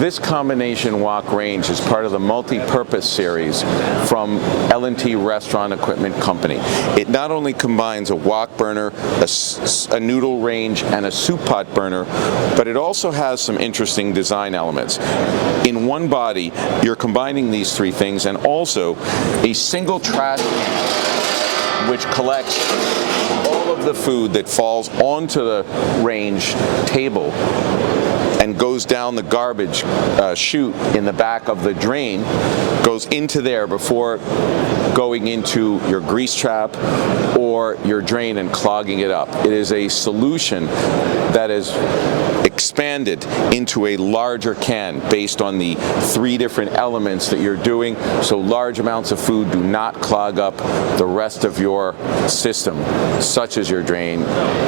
This combination wok range is part of the Multipurpose series from L&T Restaurant Equipment Company. It not only combines a wok burner, a noodle range, and a soup pot burner, but it also has some interesting design elements. In one body, you're combining these three things, and also a single trash can which collects all of the food that falls onto the range table and goes down the garbage chute in the back of the drain, goes into there before going into your grease trap or your drain and clogging it up. It is a solution that is expanded into a larger can based on the three different elements that you're doing, so large amounts of food do not clog up the rest of your system, such as your drain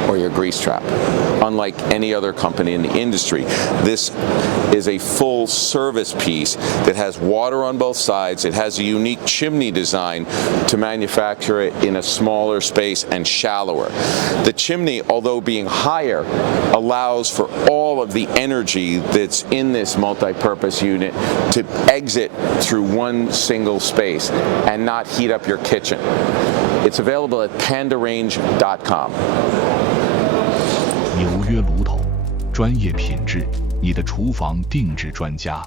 or your grease trap. Unlike any other company in the industry, this is a full service piece that has water on both sides. It has a unique chimney design to manufacture it in a smaller space and shallower. The chimney, although being higher, allows for all of the energy that's in this multi-purpose unit to exit through one single space and not heat up your kitchen. It's available at pandarange.com. 纽约炉头，专业品质，你的厨房定制专家。